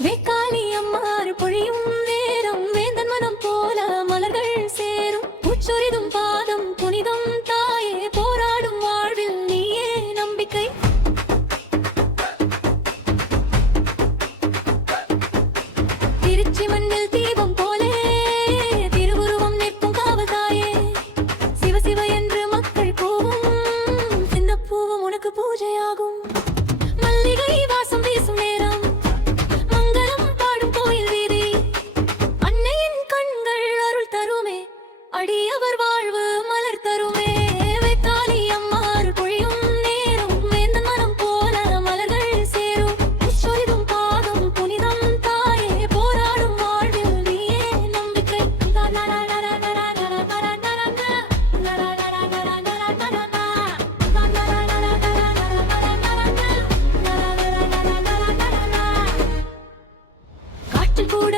வேக்காளி அம்மாறு பொழியும் நேரம் வேந்தன் மனம் போல மலர்கள் சேரும் உச்சொரிதும் பாதம் புனிதம் தாயே போராடும் வாழ்வில் நீயே நம்பிக்கை திருச்சி மண்ணில் தீபம் போலே திருவுருவம் நிற்கும் காவல் தாயே சிவ சிவ என்று மக்கள் கூவும் சின்ன பூவும் உனக்கு பூஜையாகும் மல்லிகை வாசம் வீசும் நேரம் மங்களம் பாடும் கோயில் வீதி அன்னையின் கண்கள் அருள் தருமே அடியவர் வாழ்வு மலர் தருமே வேக்காளி அம்மாறு பொழியும் நேரம் வேந்தன் மனம் போல மலர்கள் சேரும் உச்சொரிதும் பாதம் புனிதம் தாயே போராடும் வாழ்வில் நீயே நம்பிக்கை காற்றில் கூட